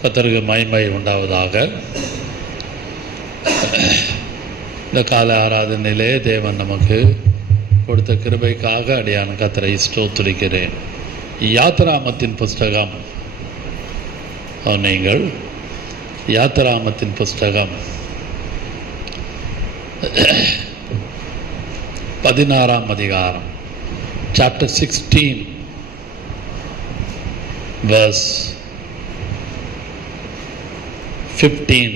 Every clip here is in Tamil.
கர்த்தருக்கு மகிமை உண்டாவதாக. இந்த கால ஆராதனையிலே தேவன் நமக்கு கொடுத்த கிருபைக்காக அடியான் கர்த்தரை ஸ்தோத்திரிக்கிறேன். யாத்திராமத்தின் புஸ்தகம், நீங்கள் யாத்திராமத்தின் புஸ்தகம் 16ஆம் அதிகாரம், chapter 16 verse 15,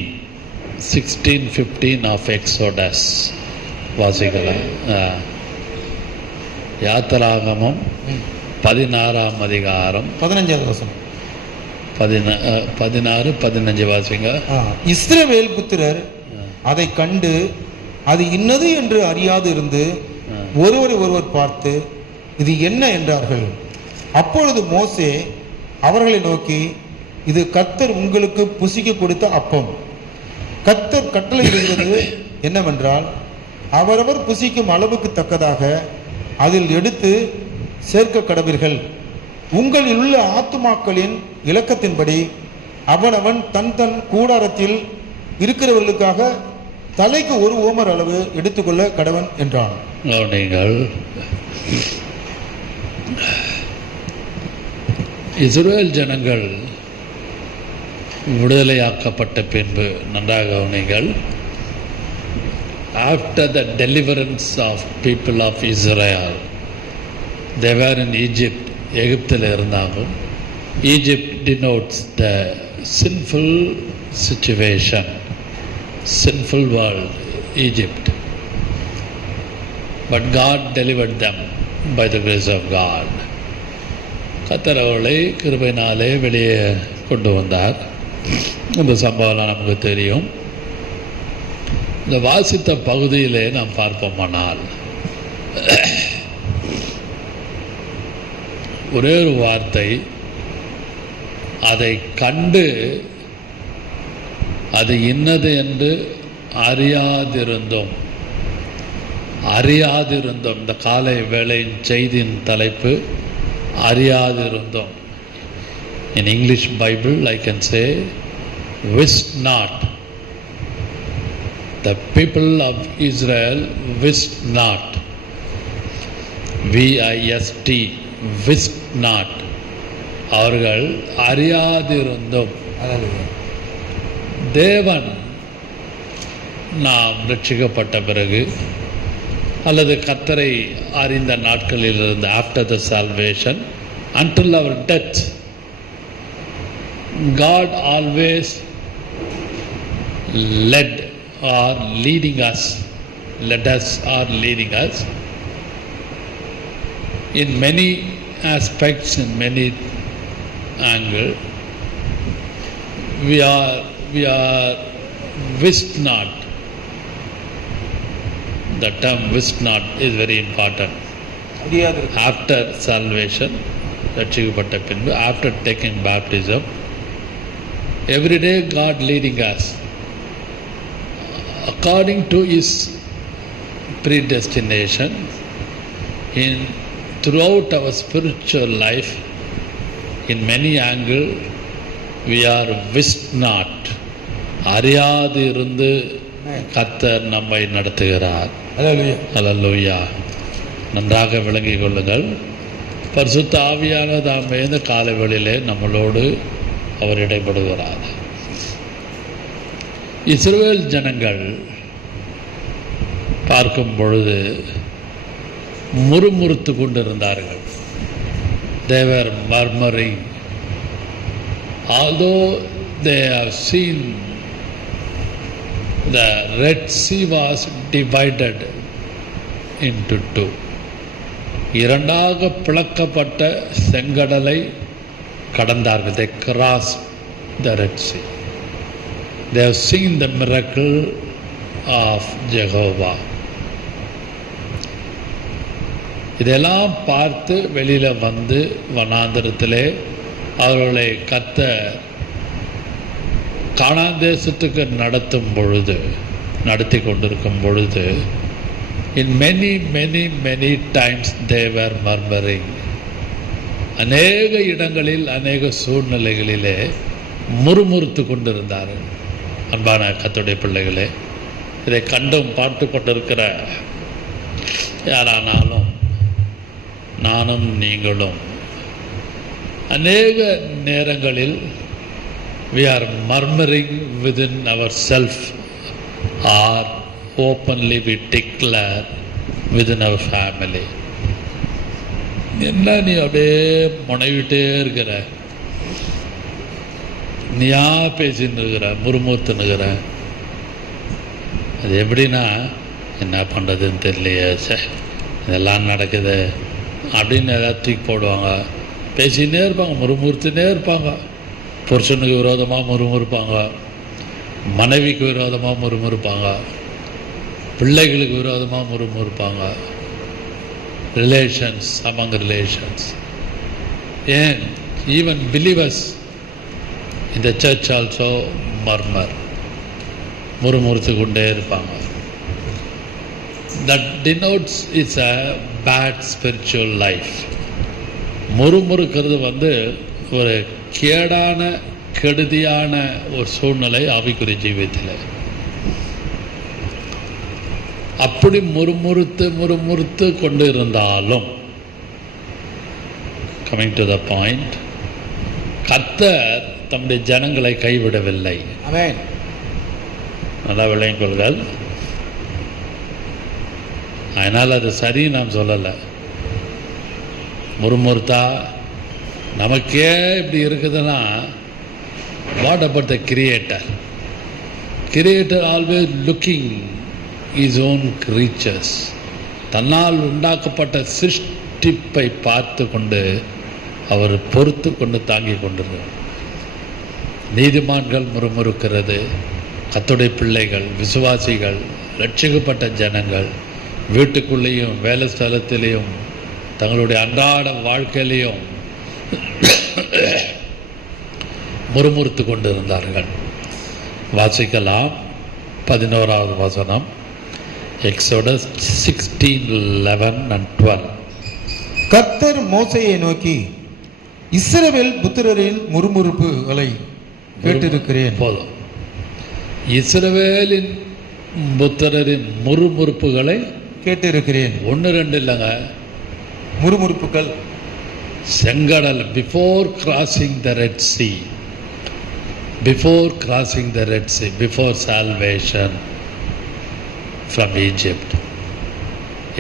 16-15 of Exodus வாசிக்கலாம். யாத்திராகமம் 16ஆம் அதிகாரம் 15வது வசனம். 16-15 வாசிங்க. இஸ்ரவேல் புத்திரர் அதை கண்டு அது இன்னது என்று அறியாது இருந்து ஒருவரை ஒருவர் பார்த்து இது என்ன என்றார்கள். அப்பொழுது மோசே அவர்களை நோக்கி, இது கர்த்தர் உங்களுக்கு புசிக்க கொடுத்த அப்பம். கர்த்தர் கட்டளையிடுகிறது என்னவென்றால், அவரவர் புசிக்கும் அளவுக்கு தக்கதாக அதில் எடுத்து சேர்க்க கடவீர்கள். உங்களில் உள்ள ஆத்துமாக்களின் இலக்கத்தின்படி அவனவன் தன் தன் கூடாரத்தில் இருக்கிறவர்களுக்காக தலைக்கு ஒரு ஓமர் அளவு எடுத்துக்கொள்ள கடவன் என்றான். நீங்கள் இஸ்ரவேல் ஜனங்கள் விடுதலையாக்கப்பட்ட பின்பு நன்றாக கவனிங்கள். After the deliverance of people of Israel, they were in Egypt, எகிப்தில் இருந்தாங்க. Egypt denotes the sinful situation, sinful world, Egypt. But God delivered them by the grace of God. கர்த்தர் அவர்களை கிருபையினாலே வெளியே கொண்டு வந்தார். இந்த சம்பவம் நமக்கு தெரியும். இந்த வாசித்த பகுதியிலே நாம் பார்ப்போமானால் ஒரே ஒரு வார்த்தை, அதை கண்டு அது இன்னது என்று அறியாதிருந்தோம். இந்த காலை வேளையின் செய்தியின் தலைப்பு அறியாதிருந்தோம். In English Bible I can say, wist not. The people of Israel wist not. VIST, wist not. அவர்கள் அறியாதிருந்தோம். தேவன் நாம் ரட்சிக்கப்பட்ட பிறகு அல்லது கர்த்தரை அறிந்த நாட்களிலிருந்து, after the salvation until our death, God always led or leading us in many aspects, in many angles. We are wist not. The term wist not is very important. After salvation, ரட்சிக்கப்பட்ட பின்பு, after taking baptism, every day God leading us according to His predestination in throughout our spiritual life. In many angles we are wist not. அறியாது இருந்து கர்த்தர் நம்மை நடத்துகிறார். அல்லேலூயா. நன்றாக விளங்கிக் கொள்ளுங்கள். பரிசுத்த ஆவியானவர் தாமே இந்த காலைவெளியிலே நம்மளோடு அவர் இடைப்படுகிறார். இஸ்ரவேல் ஜனங்கள் பார்க்கும் பொழுது முறுமுறுத்து கொண்டிருந்தார்கள். They were murmuring. Although they have seen the Red Sea was divided into two. இரண்டாக பிளக்கப்பட்ட செங்கடலை கடந்தார்கள். They crossed the Red Sea. They have seen the miracle of Jehovah. இதெல்லாம் பார்த்து வெளியில் வந்து வனாந்திரத்திலே அவர்களை கர்த்தர் கானான் தேசத்துக்கு நடத்தி கொண்டிருக்கும் பொழுது, in many times they were murmuring. அநேக இடங்களில், அநேக சூழ்நிலைகளிலே முறுமுறுத்து கொண்டிருந்தார்கள். அன்பான கர்த்தருடைய பிள்ளைகளே, இதை கண்டும் பார்த்து கொண்டிருக்கிற யாரானாலும் நானும் நீங்களும் அநேக நேரங்களில் we are murmuring within ourselves or openly we declare within our family. என்ன நீ அப்படியே முனைவிட்டே இருக்கிற, நீயா பேசின்னு இருக்கிற, முறுமுறுத்துன்னுக்கிற. அது எப்படின்னா, என்ன பண்ணுறதுன்னு தெரியலையே, இதெல்லாம் நடக்குது அப்படின்னு ஏதாவது தூக்கி போடுவாங்க. பேசின்னே இருப்பாங்க, முறுமுறுத்துனே இருப்பாங்க. புருஷனுக்கு விரோதமாக முறுமுறுப்பாங்க, மனைவிக்கு விரோதமாக முறுமுறுப்பாங்க, பிள்ளைகளுக்கு விரோதமாக முறுமுறுப்பாங்க. ரிலேஷன்ஸ், அமங் ரிலேஷன்ஸ், ஏன் even believers in the church also murmur, முறுமுறுத்து கொண்டே இருப்பாங்க. That denotes it's a bad spiritual life. முறுமுறுக்கிறது ஒரு கேடான கெடுதியான ஒரு சூழ்நிலை ஆவிக்குரிய ஜீவியத்தில். அப்படி முறுமுறுத்து கொண்டு இருந்தாலும், கமிங் டு த பாயிண்ட், கர்த்தர் தம்முடைய ஜனங்களை கைவிடவில்லை. ஆமென். நல்லா விளங்கிக் கொள்கள். அதனால் அது சரி நாம் சொல்லலை. முறுமுறுத்தா நமக்கே இப்படி இருக்குதுன்னா, what about the creator? Creator always looking is own creatures. தன்னால் உண்டாக்கப்பட்ட சிருஷ்டிப்பை பார்த்து கொண்டு அவர் பொறுத்து கொண்டு தாங்கி கொண்டிருக்கிறார். நீதிமான்கள் முறுமுறுக்கிறது, கர்த்தருடைய பிள்ளைகள், விசுவாசிகள், ரட்சிக்கப்பட்ட ஜனங்கள் வீட்டுக்குள்ளேயும் வேலை ஸ்தலத்திலேயும் தங்களுடைய அன்றாட வாழ்க்கையிலையும் முறுமுறுத்து கொண்டிருந்தார்கள். வாசிக்கலாம் 11வது வசனம், எக்ஸோடஸ் 16:11 and 12. கர்த்தர் மோசேயை நோக்கி, இஸ்ரவேல் புத்திரரின் முறுமுறுப்புகளை கேட்டிருக்கிறேன். போதும். இஸ்ரவேலின் புத்திரரின் முறுமுறுப்புகளை கேட்டிருக்கிறேன். 1-2 இல்லைங்க, முறுமுறுப்புகள். செங்கடல், before crossing the Red C, before salvation from Egypt.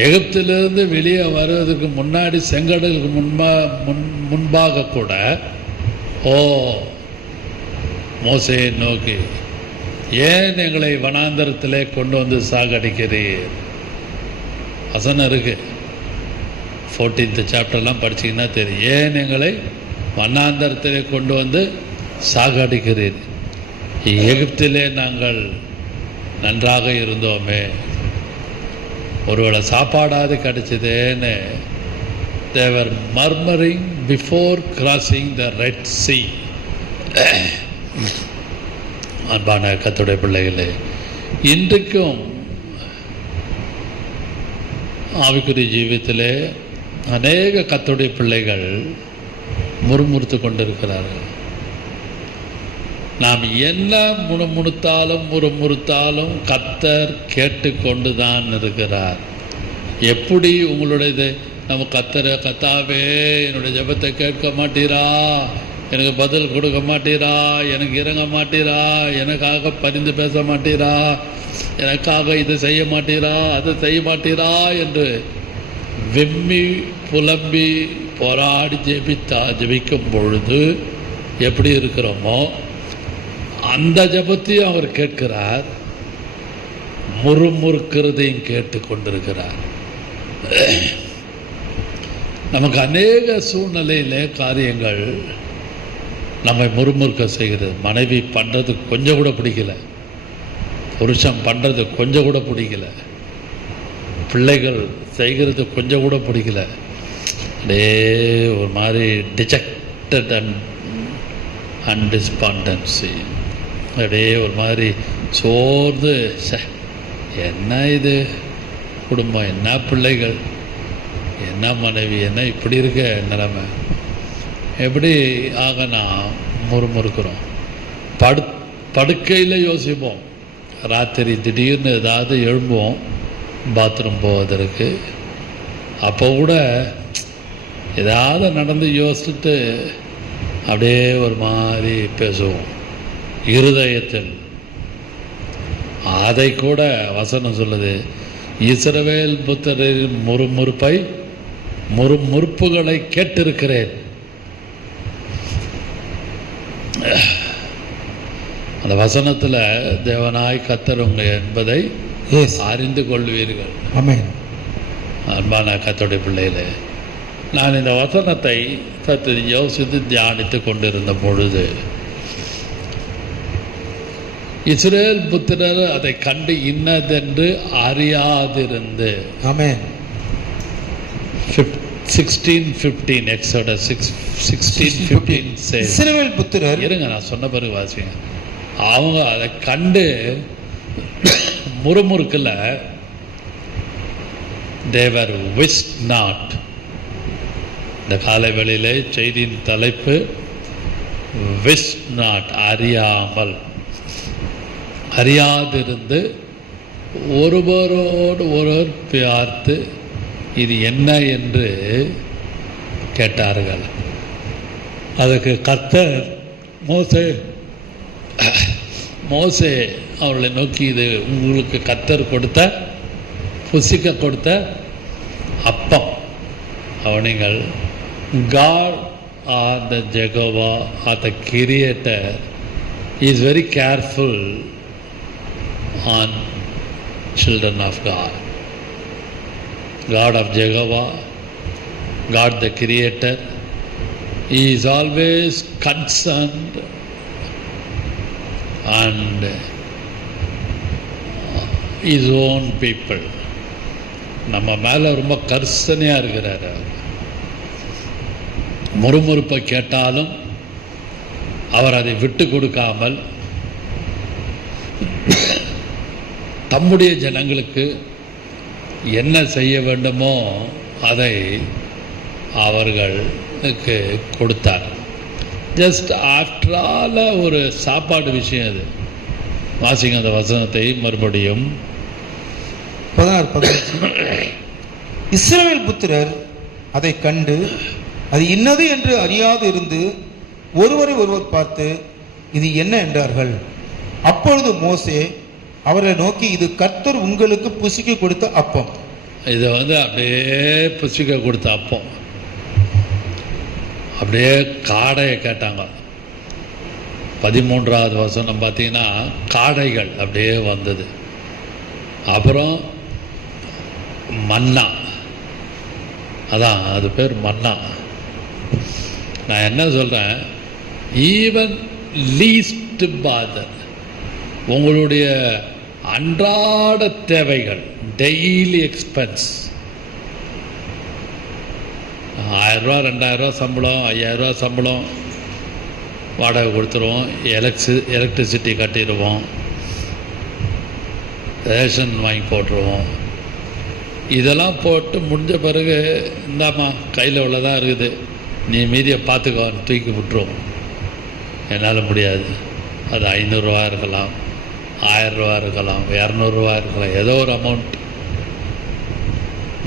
எகிப்திலிருந்து வெளியே வருவதற்கு முன்னாடி செங்கடலுக்கு முன்பாக கூட மோசேயை நோக்கி, ஏன் எங்களை வனாந்தரத்திலே கொண்டு வந்து சாகடிக்கிறீர்? வசனம் இருக்கு, 14th சாப்டர்லாம் படிச்சிங்கன்னா தெரியும். ஏன் எங்களை வனாந்தரத்திலே கொண்டு வந்து சாகடிக்கிறீர்? எகிப்திலே நாங்கள் நன்றாக இருந்தோமே, ஒருவேளை சாப்பாடாவது கிடைச்சதேன்னு they were murmuring before crossing the Red Sea. அன்பான கர்த்தருடைய பிள்ளைகளே, இன்றைக்கும் ஆவிக்குரிய ஜீவியத்திலே அநேக கர்த்தருடைய பிள்ளைகள் முறுமுறுத்து கொண்டிருக்கிறார்கள். நாம் என்ன முறுமுறுத்தாலும் கர்த்தர் கேட்டுக்கொண்டு தான் இருக்கிறார். எப்படி உங்களுடையது நம்ம கர்த்தாவே என்னுடைய ஜெபத்தை கேட்க மாட்டீரா, எனக்கு பதில் கொடுக்க மாட்டீரா, எனக்கு இறங்க மாட்டீரா, எனக்காக பரிந்து பேச மாட்டீரா, எனக்காக இதை செய்ய மாட்டீரா, அதை செய்ய மாட்டீரா என்று வெம்மி புலம்பி போராடி ஜெபிக்கும் பொழுது எப்படி இருக்கிறோமோ அந்த ஜெபத்தையும் அவர் கேட்கிறார், முறுமுறுக்கிறதையும் கேட்டு கொண்டிருக்கிறார். நமக்கு அநேக சூழ்நிலையிலே காரியங்கள் நம்மை முறுமுறுக்க செய்கிறது. மனைவி பண்ணுறது கொஞ்சம் கூட பிடிக்கல, புருஷன் பண்ணுறது கொஞ்சம் கூட பிடிக்கல, பிள்ளைகள் செய்கிறது கொஞ்சம் கூட பிடிக்கல. அப்படியே ஒரு மாதிரி டிஜெக்டட் அண்ட் டிஸ்பாண்டன்சி, அப்படியே ஒரு மாதிரி சோர்ந்து, என்ன இது குடும்பம், என்ன பிள்ளைகள், என்ன மனைவி, என்ன இப்படி இருக்க நிலைமை, எப்படி ஆக நான் முறுமுறுக்கிறோம். படுக்கையில் யோசிப்போம். ராத்திரி திடீர்னு ஏதாவது எழும்புவோம் பாத்ரூம் போவதற்கு. அப்போ கூட ஏதாவது நடந்து யோசிச்சுட்டு அப்படியே ஒரு மாதிரி பேசுவோம் இருதயத்தில். அதை கூட வசனம் சொல்லுது, இஸ்ரவேல் புத்திரரின் முறுமுறுப்புகளை கேட்டிருக்கிறேன். அந்த வசனத்தில் தேவனாய் கர்த்தருங்க என்பதை அறிந்து கொள்வீர்கள். ஆமென். அன்பான கர்த்தருடைய பிள்ளைகளே, நான் இந்த வசனத்தை சற்று யோசித்து தியானித்து கொண்டிருந்த பொழுது, இஸ்ரவேல் புத்திரர் அதை கண்டு இன்னதென்று அறியாதிருந்து. ஆமென். 16:15 Exodus 16:15 says, இஸ்ரவேல் புத்திரர், இருங்க நான் சொன்ன பிறகு வாசிங்க. அவங்க அதை கண்டு முறுமுறுக்கல. தேவர் விஸ் நாட். இந்த காலை வேளையிலே செய்தியின் தலைப்பு விஸ் நாட், அறியாமல், அறியாதிருந்து ஒருவரோடு ஒருவர் பார்த்து இது என்ன என்று கேட்டார்கள். அதுக்கு கர்த்தர் மோசே அவர்களை நோக்கி, இது உங்களுக்கு கர்த்தர் கொடுத்த புசிக்க கொடுத்த அப்பம். அவனிங்கள் God or the Jehovah or the Creator is very careful on children of God. God of Jehovah, God the Creator, He is always concerned and His own people. நம்ம மேலே ரொம்ப கர்சனையாக இருக்கிறார். முறுமுறுப்பை கேட்டாலும் அவர் அதை விட்டு கொடுக்காமல் தம்முடைய ஜனங்களுக்கு என்ன செய்ய வேண்டுமோ அதை அவர்களுக்கு கொடுத்தார். ஜஸ்ட் ஆஃப்டர் ஆல் ஒரு சாப்பாடு விஷயம் அது. வாசிங்க அந்த வசனத்தை மறுபடியும். 16-15. இஸ்ரவேல் புத்திரர் அதை கண்டு அது இன்னது என்று அறியாது இருந்து ஒருவரை ஒருவர் பார்த்து இது என்ன என்றார்கள். அப்பொழுது மோசே அவரை நோக்கி, இது கர்த்தர் உங்களுக்கு புசிக்க கொடுத்த அப்பம். இதை அப்படியே புசிக்க கொடுத்த அப்பம். அப்படியே காடையை கேட்டாங்க. 13வது வசனம் பார்த்தீங்கன்னா காடைகள் அப்படியே வந்தது. அப்புறம் மன்னா, அதான் அது பேர் மன்னா. நான் என்ன சொல்கிறேன், ஈவன் லீஸ்ட் பாதர், உங்களுடைய அன்றாட தேவைகள், டெய்லி எக்ஸ்பென்ஸ், 1000 ரூபா 2000 ரூபா சம்பளம், 5000 ரூபா சம்பளம், வாடகை கொடுத்துருவோம், எலக்ட்ரிசிட்டி கட்டிடுவோம், ரேஷன் வாங்கி போட்டுருவோம். இதெல்லாம் போட்டு முடிஞ்ச பிறகு இந்தாம்மா கையில் உள்ளதான் இருக்குது, நீ மீதியை பார்த்துக்கோன்னு தூக்கி விட்டுருவோம். என்னால் முடியாது. அது 500 ரூபா இருக்கலாம், 1000 ரூபா இருக்கலாம், 200 ரூபா இருக்கலாம், ஏதோ ஒரு amount,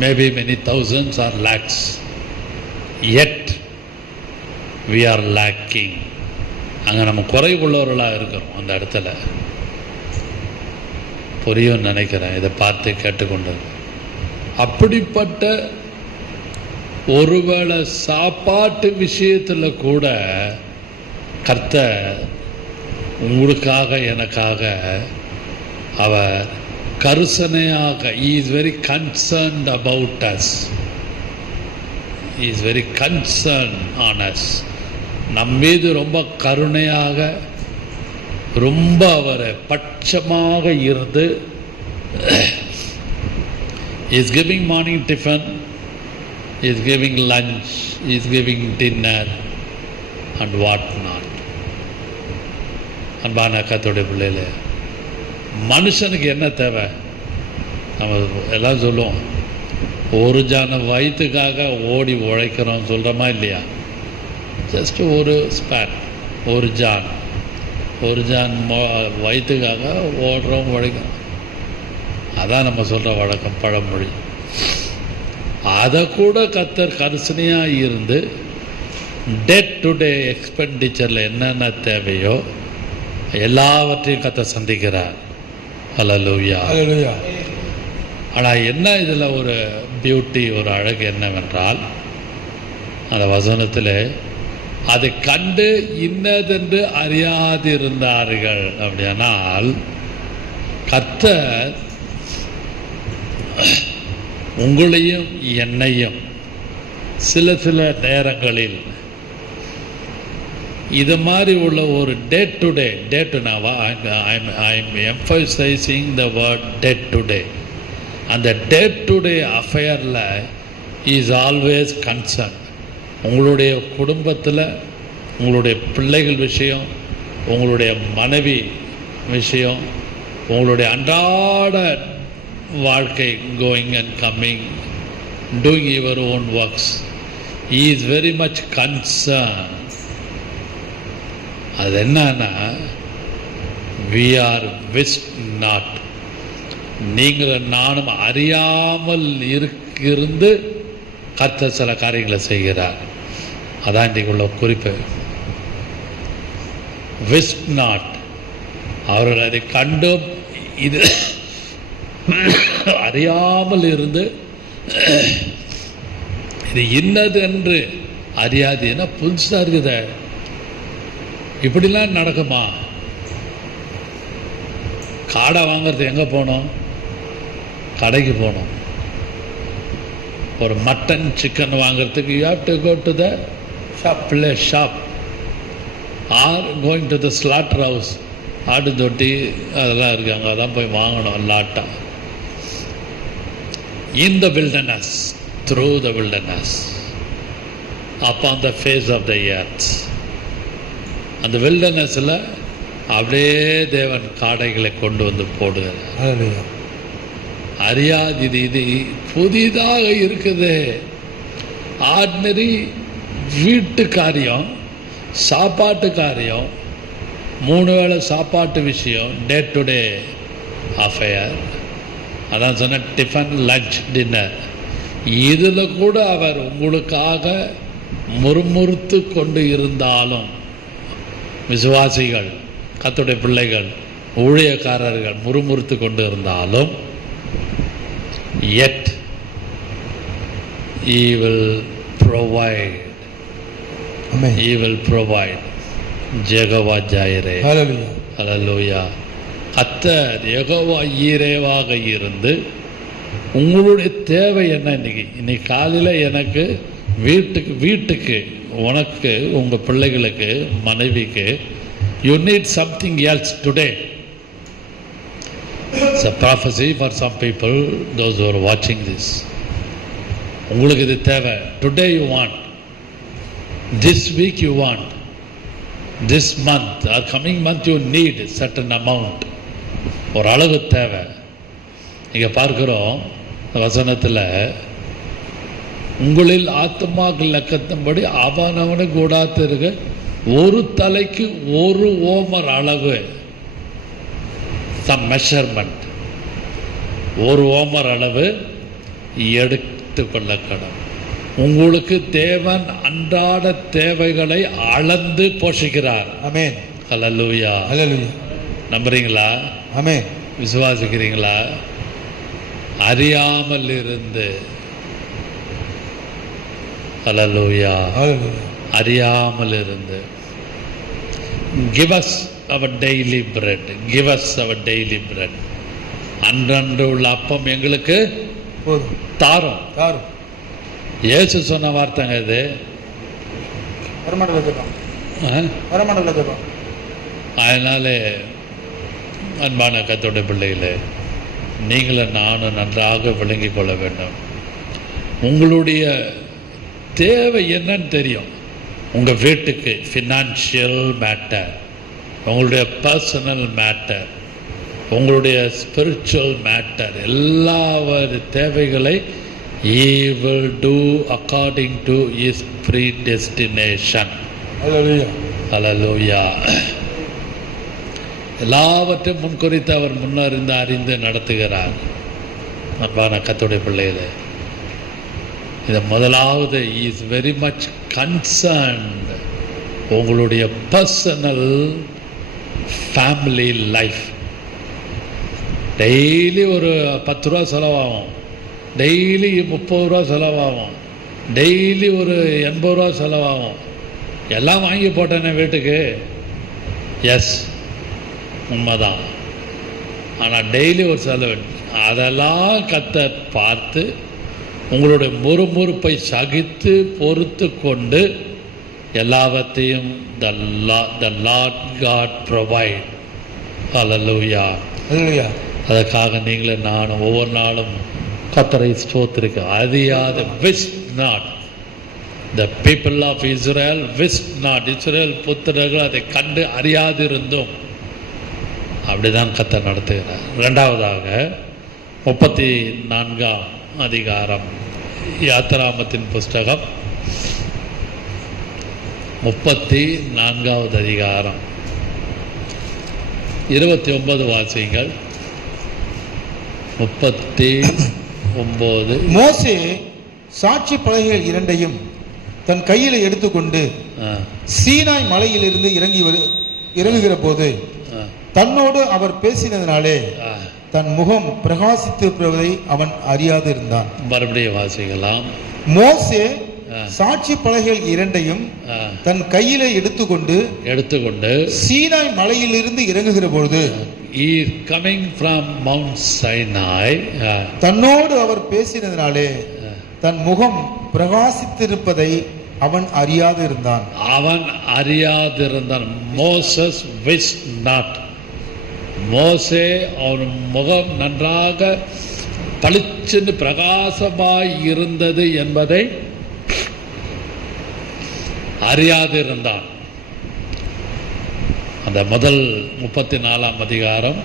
maybe many thousands or lakhs. Yet we are lacking. அங்கே நம்ம குறைவுள்ளவர்களாக இருக்கிறோம். அந்த இடத்துல புரியும் நினைக்கிறேன் இதை பார்த்து கேட்டுக்கொண்டது. அப்படிப்பட்ட ஒருவேளை சாப்பாட்டு விஷயத்தில் கூட கர்த்தர் உங்களுக்காக எனக்காக அவர் கருசனையாக, he is very concerned about us, he is very concerned on us. நம் மீது ரொம்ப கருணையாக, ரொம்ப அவர் பட்சமாக இருந்து is giving morning tiffin, is giving lunch, is giving dinner and what not. அன்பான கர்த்தருடைய பிள்ளைகளே, மனுஷனுக்கு என்ன தேவை? நம்ம எல்லாம் சொல்லுவோம், ஒரு ஜான வயிற்றுக்காக ஓடி உழைக்கிறோம் சொல்கிறோமா இல்லையா? ஜஸ்ட் ஒரு ஸ்பேன், ஒரு ஜான், ஒரு ஜான் வயிற்றுக்காக ஓடுறோம் உழைக்கும். அதான் நம்ம சொல்கிற வழக்கம், பழமொழி. அதை கூட கர்த்தர் கரிசனையாக இருந்து டே டு டே எக்ஸ்பெண்டிச்சரில் என்னென்ன தேவையோ எல்லாவற்றையும் கர்த்தர் சந்திக்கிறார். ஹல்லேலூயா. ஆனால் என்ன இதில் ஒரு பியூட்டி, ஒரு அழகு என்னவென்றால், அந்த வசனத்தில் அதை கண்டு இன்னதென்று அறியாதிருந்தார்கள். அப்படியானால் கர்த்தர் உங்களையும் என்னையும் சில நேரங்களில் இது மாதிரி உள்ள ஒரு டே டு நாவா I'm emphasising the word day to day. அந்த டே டு டே அஃபேரில் இஸ் ஆல்வேஸ் கன்சர்ன். உங்களுடைய குடும்பத்தில் உங்களுடைய பிள்ளைகள் விஷயம், உங்களுடைய மனைவி விஷயம், உங்களுடைய அன்றாட வாழ்க்கை, going and coming, doing your own works, he is very much concerned. அது என்னன்னா, we are wished not. நீங்கள் நானும் அறியாமல் இருந்து கர்த்தர் சில காரியங்களை செய்கிறார். அதான் இன்றைக்குள்ள குறிப்பு. wished not. அவர்கள் அதை கண்டும் இது அறியாமல் இருந்து இது இன்னது என்று அறியாது. ஏன்னா புதுசாக இருக்குத, இப்படிலாம் நடக்குமா? காடை வாங்கிறது எங்கே போனோம்? கடைக்கு போனோம். ஒரு மட்டன் சிக்கன் வாங்கிறதுக்கு you have to go to the shop or going to the slaughter house. ஆட்டு தொட்டி அதெல்லாம் இருக்குது, அங்கே தான் போய் வாங்கணும் லாட்டா. In the wilderness, through the wilderness, upon the face of the earth. அந்த வில்டர்னஸில் அப்படியே தேவன் காடைகளை கொண்டு வந்து போடுகிறார். அறியாது, இது புதிதாக இருக்குது. ஆர்டினரி வீட்டு காரியம், சாப்பாட்டு காரியம், 3 வேளை சாப்பாட்டு விஷயம், டே டு டே அஃபேர். அதான் சொன்ன டிஃபன், லஞ்ச், டின்னர். இதில் கூட அவர் உங்களுக்காக முறுமுறுத்து கொண்டு இருந்தாலும், விசுவாசிகள், கர்த்தருடைய பிள்ளைகள், ஊழியக்காரர்கள் முறுமுறுத்து கொண்டு இருந்தாலும், yet he will provide. Amen. He will provide. ஜெகவா ஜாயிரே. ஹல்லேலூயா. ஹல்லேலூயா. கர்த்தர் யெகோவா ஈரேவாக இருந்து உங்களுடைய தேவை என்ன? இன்னைக்கு காலையில் எனக்கு வீட்டுக்கு உனக்கு, உங்கள் பிள்ளைகளுக்கு, மனைவிக்கு, you need something else today. It's a prophecy for some people, those who are watching this. உங்களுக்கு இது தேவை. Today you want, this week you want, this month are coming month you need certain amount. ஒரு அளவு தேவை. இங்கே பார்க்கிறோம் வசனத்தில், உங்களில் ஆத்மாக்கள் லக்கத்தின்படி அவனவனு கூடாத்திருக்க ஒரு தலைக்கு ஒரு ஓமர் அளவு, சம் மெஷர்மெண்ட், ஒரு ஓமர் அளவு எடுத்து கொள்ளக்கணும். உங்களுக்கு தேவன் அன்றாட தேவைகளை அளந்து போஷிக்கிறார். ஆமென். ஹல்லேலூயா. ஹல்லேலூயா. நம்புறீங்களா? ஆமென். விசுவாசிக்கிறீங்களா? அறியாமல் இருந்து, ஹல்லேலூயா, அறியாமல் இருந்து, give us our daily bread, give us our daily bread. அன்றன்று உள்ள அப்பம் எங்களுக்கு தாரும். இயேசு சொன்ன வார்த்தைங்க இது. அதனால அன்பான கர்த்தருடைய பிள்ளைகளே, நீங்களும் நானும் நன்றாக விளங்கிக் கொள்ள வேண்டும். உங்களுடைய தேவை என்னன்னு தெரியும். உங்கள் வீட்டுக்கு ஃபினான்ஷியல் மேட்டர், உங்களுடைய பர்சனல் மேட்டர், உங்களுடைய ஸ்பிரிச்சுவல் மேட்டர், எல்லா தேவைகளை He will do according to His predestination. Hallelujah. Hallelujah. எல்லாவற்றையும் முன்குறித்து அவர் முன்னறிந்து அறிந்து நடத்துகிறார். அன்பான கர்த்தருடைய பிள்ளைகளே, இது முதலாவது இஸ் வெரி மச் கன்சர்ன்ட் உங்களுடைய பர்சனல் ஃபேமிலி லைஃப். டெய்லி ஒரு 10 ரூபா செலவாகும், டெய்லி 30 ரூபா செலவாகும், டெய்லி ஒரு 80 ரூபா செலவாகும். எல்லாம் வாங்கி போட்டேனே வீட்டுக்கு, எஸ் உண்மைதான். ஆனால் டெய்லி ஒரு செலவு, அதெல்லாம் கர்த்தர் பார்த்து உங்களுடைய முறுமுறுப்பை சகித்து பொறுத்து கொண்டு எல்லாவற்றையும் the Lord God provide. Hallelujah. Hallelujah. அதற்காக நீங்களும் நானும் ஒவ்வொரு நாளும் கர்த்தரை ஸ்தோத்திரிக்க அறியாத wished not the people of Israel wished not. இஸ்ரவேல் புத்திரர்கள் அதை கண்டு அறியாதிருந்தும் அப்படிதான் கர்த்தர் நடத்துகிறார். இரண்டாவதாக 34ஆம் அதிகாரம் யாத்திராமத்தின் புஸ்தகம் 34வது அதிகாரம் 29 வாசிங்கள். 39. மோசே சாட்சி பலகைகள் இரண்டையும் தன் கையில் எடுத்துக்கொண்டு சீனாய் மலையிலிருந்து இறங்குகிற போது தன்னோடு அவர் பேசினதினாலே தன் முகம் பிரகாசித்திருப்பதை அவன் அறியாது இருந்தான். மறுபடியும் வாசிக்கலாம். மோசே சாட்சி பலகைகள் இரண்டையும் தன் கையிலே எடுத்துக்கொண்டு சீனாய் மலையிலிருந்து இறங்குகிற பொழுது coming from Mount Sinai, தன்னோடு அவர் பேசினதினாலே தன் முகம் பிரகாசித்திருப்பதை அவன் அறியாது இருந்தான். Moses wished not. மோசே அவன் முகம் நன்றாக பளிச்சென்று பிரகாசமாய் இருந்தது என்பதை அறியாதிருந்தான். அந்த முதல் 34ஆம் அதிகாரம்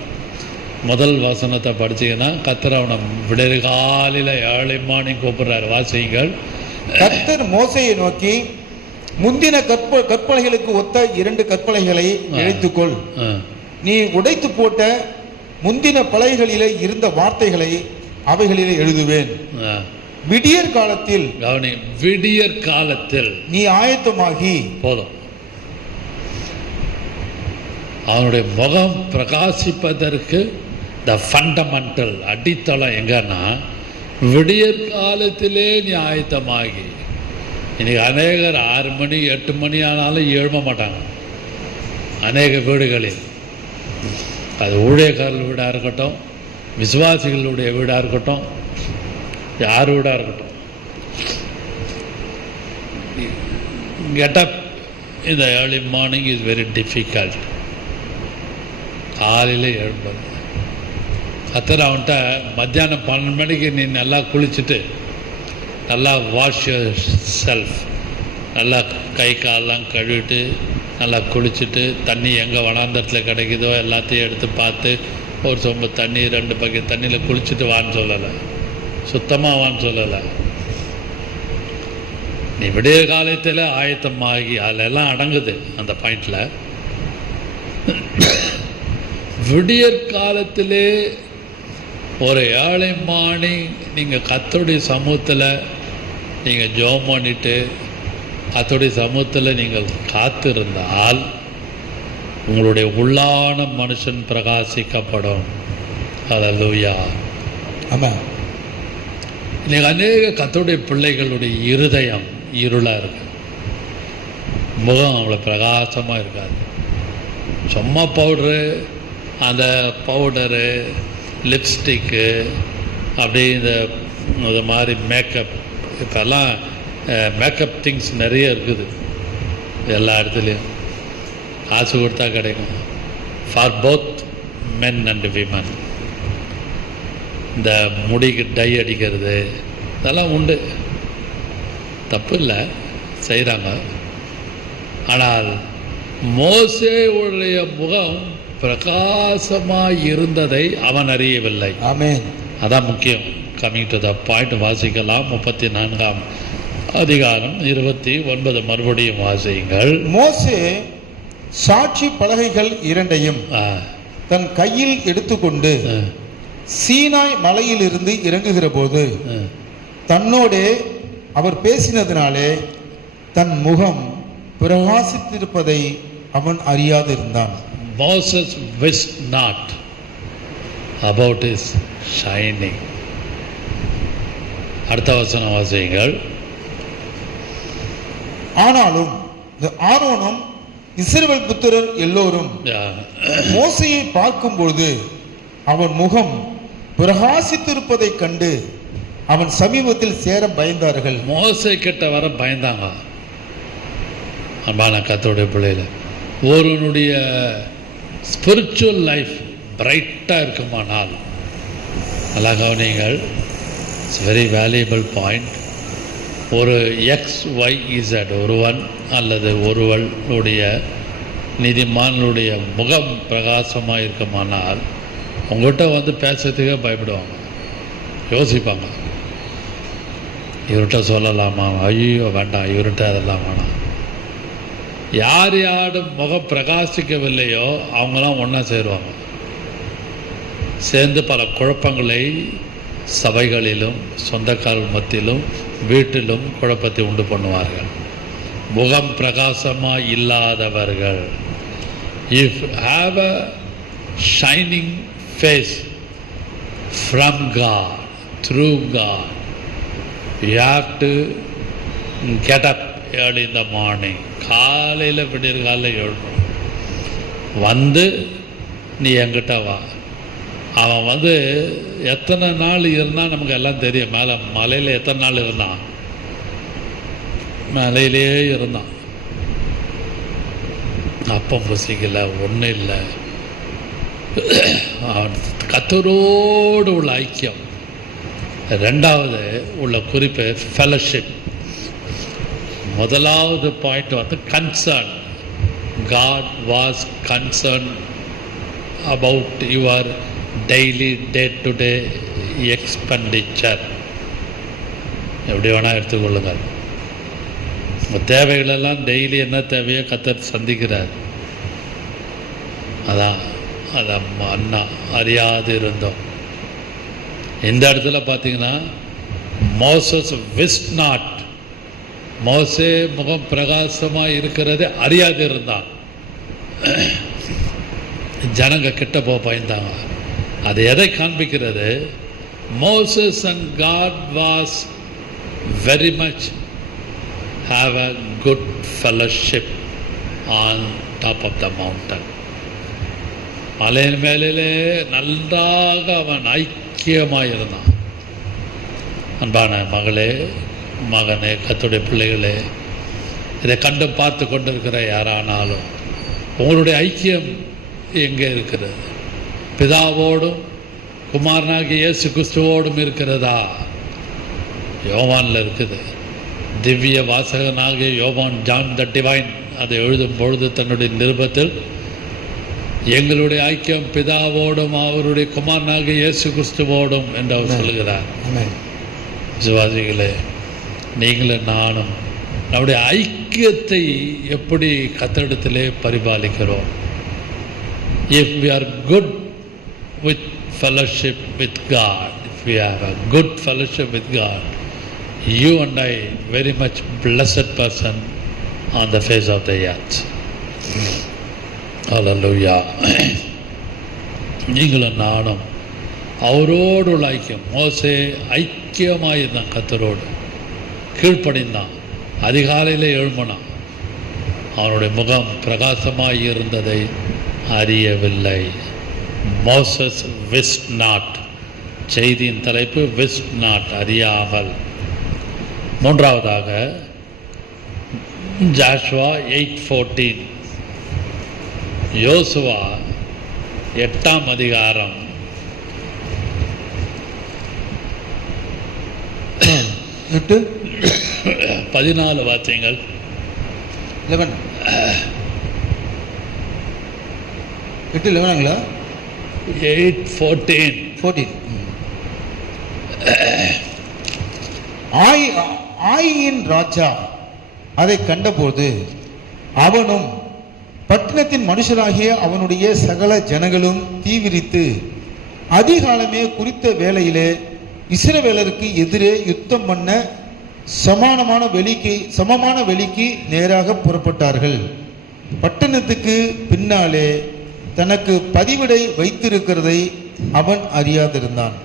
முதல் வசனத்தை படிச்சீங்கன்னா கர்த்தர் அவனை விடியற்காலையில ஏர்லி மார்னிங் கூப்பிடுறாரு. வாசியுங்கள். கர்த்தர் மோசேயை நோக்கி, முந்தின கற்பலகைகளுக்கு ஒத்த 2 கற்பலகைகளை இழைத்துக்கொள். நீ உடைத்து போட்ட முந்தின பலகைகளிலே இருந்த வார்த்தைகளை அவைகளிலே எழுதுவேன். விடியற் காலத்தில் நீ ஆயத்தமாகி போதும். அவனுடைய முகம் பிரகாசிப்பதற்கு த ஃபண்டமெண்டல் அடித்தளம் எங்கன்னா விடியற் காலத்திலே நீ ஆயத்தமாகி. இன்னைக்கு அநேகர் 6 மணி 8 மணி ஆனாலும் எழும்ப மாட்டாங்க. அநேக வீடுகளில், அது ஊழியக்காரர்கள் வீடாக இருக்கட்டும், விசுவாசிகளுடைய வீடாக இருக்கட்டும், யார் வீடாக இருக்கட்டும், கெட் அப் இந்த early morning is very difficult. காலையில் எழுப்பது. கர்த்தர் அவன்கிட்ட மத்தியானம் 12 மணிக்கு நீ நல்லா குளிச்சுட்டு நல்லா வாஷ் யுவர் செல்ஃப், நல்லா கை காலெலாம் கழுவிட்டு நல்லா குளிச்சுட்டு தண்ணி எங்கே வனாந்தரத்தில் கிடைக்குதோ எல்லாத்தையும் எடுத்து பார்த்து ஒரு சொம்பு தண்ணி 2 பக்கெட் தண்ணியில் குளிச்சுட்டு வான்னு சொல்லலை, சுத்தமாக வான்னு சொல்லலை. நீ விடிய காலத்தில் ஆயத்தமாகி அதிலெல்லாம் அடங்குது அந்த பாயிண்டில். விடியற் காலத்திலே ஒரு ஏழை மார்னிங் நீங்கள் கர்த்தருடைய சமூகத்தில் நீங்கள் ஜெபம் பண்ணிட்டு கர்த்தருடைய சமூகத்தில் நீங்கள் காத்திருந்தால் உங்களுடைய உள்ளான மனுஷன் பிரகாசிக்கப்படும். ஹல்லேலூயா. ஆமாம். இன்னைக்கு அநேக கர்த்தருடைய பிள்ளைகளுடைய இருதயம் இருளாக இருக்கு, முகம் அவ்வளோ பிரகாசமாக இருக்காது. சும்மா அந்த பவுடரு லிப்ஸ்டிக்கு அப்படி இந்த மாதிரி மேக்கப், இப்போல்லாம் மேக்கப் திங்ஸ் நிறைய இருக்குது எல்லா இடத்துலையும். காசு கொடுத்தா கிடைக்கும். For both men and women. இந்த முடிக்கு டை அடிக்கிறது இதெல்லாம் உண்டு, தப்பு இல்லை, செய்கிறாங்க. ஆனால் மோசேவுடைய முகம் பிரகாசமாய் இருந்ததை அவன் அறியவில்லை. ஆமென். அதான் முக்கியம். Coming to the point. வாசிக்கலாம். 34ஆம் அதிகாரம் 29 மறுபடியும் வாசியுங்கள். மோசே சாட்சி பலகைகள் இரண்டையும் தன் கையில் எடுத்துக்கொண்டு சீனாய் மலையிலிருந்து இறங்குகிற போது தன்னோடே அவர் பேசினதினாலே தன் முகம் பிரகாசித்திருப்பதை அவன் அறியாதிருந்தான். Moses wished not about his shining. அடுத்த வசனம் வாசியுங்கள். ஆனாலும் இந்த ஆரோனும் இஸ்ரவேல் புத்திரர் எல்லோரும் மோசையை பார்க்கும்பொழுது அவன் முகம் பிரகாசித்திருப்பதை கண்டு அவன் சமீபத்தில் சேர பயந்தார்கள். மோசை கிட்ட வர பயந்தாங்க. அன்பான கர்த்தருடைய பிள்ளையில ஒருவனுடைய ஸ்பிரிச்சுவல் லைஃப் பிரைட்டாக இருக்குமானால், நல்லா கவனிங்கள், இட்ஸ் வெரி வேல்யூபிள் பாயிண்ட். ஒரு XYZ ஒருவன் அல்லது ஒருவளுடைய நீதிமானுடைய முகம் பிரகாசமாக இருக்குமானால் உங்கள்கிட்ட வந்து பேசுறதுக்கே பயப்படுவாங்க, யோசிப்பாங்க. இவர்கிட்ட சொல்லலாமா, ஐயோ வேண்டாம், இவர்கிட்ட அதெல்லாம் வேணாம். யார் யாரும் முகம் பிரகாசிக்கவில்லையோ அவங்களாம் ஒன்றா சேருவாங்க. சேர்ந்து பல குழப்பங்களை சபைகளிலும் சொந்தக்காரர்கள் மத்தியிலும் வீட்டிலும் குழப்பத்தை உண்டு பண்ணுவார்கள். முகம் பிரகாசமாக இல்லாதவர்கள், if have a shining face from God, through God, you have to get up early in the morning. காலையில் விடியற்காலையில் எழுணும், வந்து நீ என்கிட்ட வா. அவன் வந்து எத்தனை நாள் இருந்தால் நமக்கு எல்லாம் தெரியும். மேலே மலையில் எத்தனை நாள் இருந்தான், மலையிலேயே இருந்தான். அப்பம் புசிக்கல, ஒன்றும் இல்லை. அவன் கர்த்தரோடு உள்ள ஐக்கியம். ரெண்டாவது உள்ள குறிப்பு ஃபெலோஷிப். முதலாவது பாயிண்ட் வந்து concern. God was concern about your daily day to day expenditure. எப்படி வேணால் எடுத்துக்கொள்ளுங்கள். உங்கள் தேவைகளெல்லாம் டெய்லி என்ன தேவையோ கர்த்தர் சந்திக்கிறார். அதான் அண்ணா அறியாது இருந்தோம். இந்த இடத்துல பார்த்தீங்கன்னா மோசஸ் விஸ்ட் நாட், மோசே முகம் பிரகாசமாக இருக்கிறது அறியாது இருந்தான். ஜனங்க கிட்ட போக பயந்தாங்க. அது எதை காண்பிக்கிறது? Moses and God was very much have a good fellowship on top of the mountain. மலையின் மேலே நன்றாக அவன் ஐக்கியமாக இருந்தான். அன்பான மகளே, மகனே, கர்த்தருடைய பிள்ளைகளே, இதை கண்டு பார்த்து கொண்டிருக்கிற யாரானாலும் உங்களுடைய ஐக்கியம் எங்கே இருக்கிறது? பிதாவோடும் குமாரனாகிய இயேசு கிறிஸ்துவோடும் இருக்கிறதா? யோவானில் இருக்குது. திவ்ய வாசகனாகிய யோவான், ஜான் த டிவைன், அதை எழுதும் பொழுது தன்னுடைய நிருபத்தில் எங்களுடைய ஐக்கியம் பிதாவோடும் அவருடைய குமாரனாகிய இயேசு கிறிஸ்துவோடும் என்று அவர் சொல்லுகிறார். விசுவாசிகளே, நீங்களும் நானும் நம்முடைய ஐக்கியத்தை எப்படி கர்த்தரிடத்திலே பரிபாலிக்கிறோம்? If we are good with fellowship with God, if we have a good fellowship with God, you and I very much blessed person on the face of the earth. Hallelujah. நீங்களும் நானும் அவரோடு உள்ள ஐக்கியம். மோசே ஐக்கியமாக இருந்தான், கர்த்தரோடு கீழ்ப்படிந்தான், அதிகாலையில் எழும்பினான். அவனுடைய முகம் பிரகாசமாக இருந்ததை அறியவில்லை. Moses wist not. செய்தியின் தலைப்பு விஸ்ட் நாட், அறியாமல். மூன்றாவதாக ஜாஷுவா 8:14. யோசுவா 8ஆம் அதிகாரம் 14 வார்த்தைகள். 8:11ங்களா? 8:14. ஆயின் ராஜா அதை கண்டபோது அவனும் பட்டணத்தின் மனுஷராகிய அவனுடைய சகல ஜனங்களும் தீவிரித்து அதிகாலமே குறித்த வேளையிலே இஸ்ரவேலருக்கு எதிரே யுத்தம் பண்ண சமமான வெளிக்கு நேராக புறப்பட்டார்கள். பட்டணத்துக்கு பின்னாலே தனக்கு பதிவிடை வைத்திருக்கிறதை அவன் அறியாதிருந்தான்.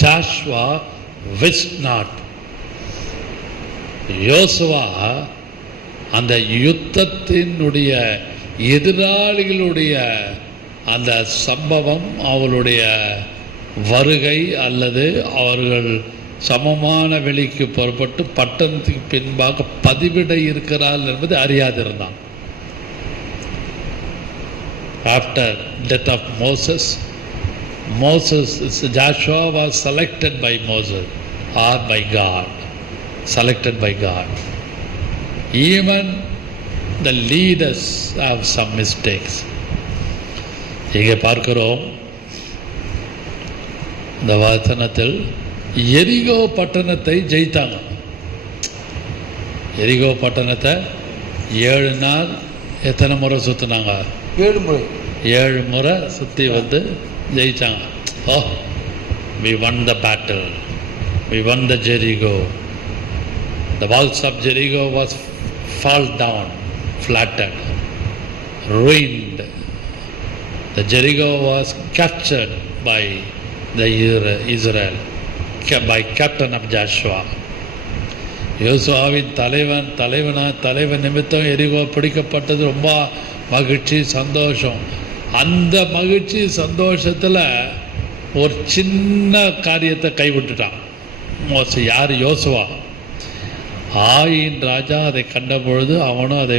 Joshua wist not. யோசுவா அந்த யுத்தத்தினுடைய எதிராளிகளுடைய அந்த சம்பவம், அவளுடைய வருகை அல்லது அவர்கள் சமமான வெளிக்கு புறப்பட்டு பட்டணத்துக்கு பின்பாக பதிவிட இருக்கிறார் என்பது அறியாதிருந்தான். After death of Moses, Joshua was selected by Moses or by God, selected by God. Even the leaders have some mistakes. இங்கே பார்க்கிறோம் இந்த வசனத்தில் எரிகோ பட்டணத்தை ஜெயித்தாங்க. எரிகோ பட்டணத்தை 7 நாள் எத்தனை முறை சுற்றினாங்க? 7 முறை சுற்றி வந்து ஜெயிச்சாங்க. We won the battle, we won the Jericho. The walls of Jericho was fall down, flattened, ruined. The Jericho was captured by the Israel, by captain of Joshua. யோசுவாவின் தலைவன் நிமித்தம் எரிகோ பிடிக்கப்பட்டது. ரொம்ப மகிழ்ச்சி, சந்தோஷம். அந்த மகிழ்ச்சி சந்தோஷத்தில் ஒரு சின்ன காரியத்தை கைவிட்டுட்டான். யார்? யோசுவா. ஆயின் ராஜா அதை கண்ட பொழுது அவனும் அதை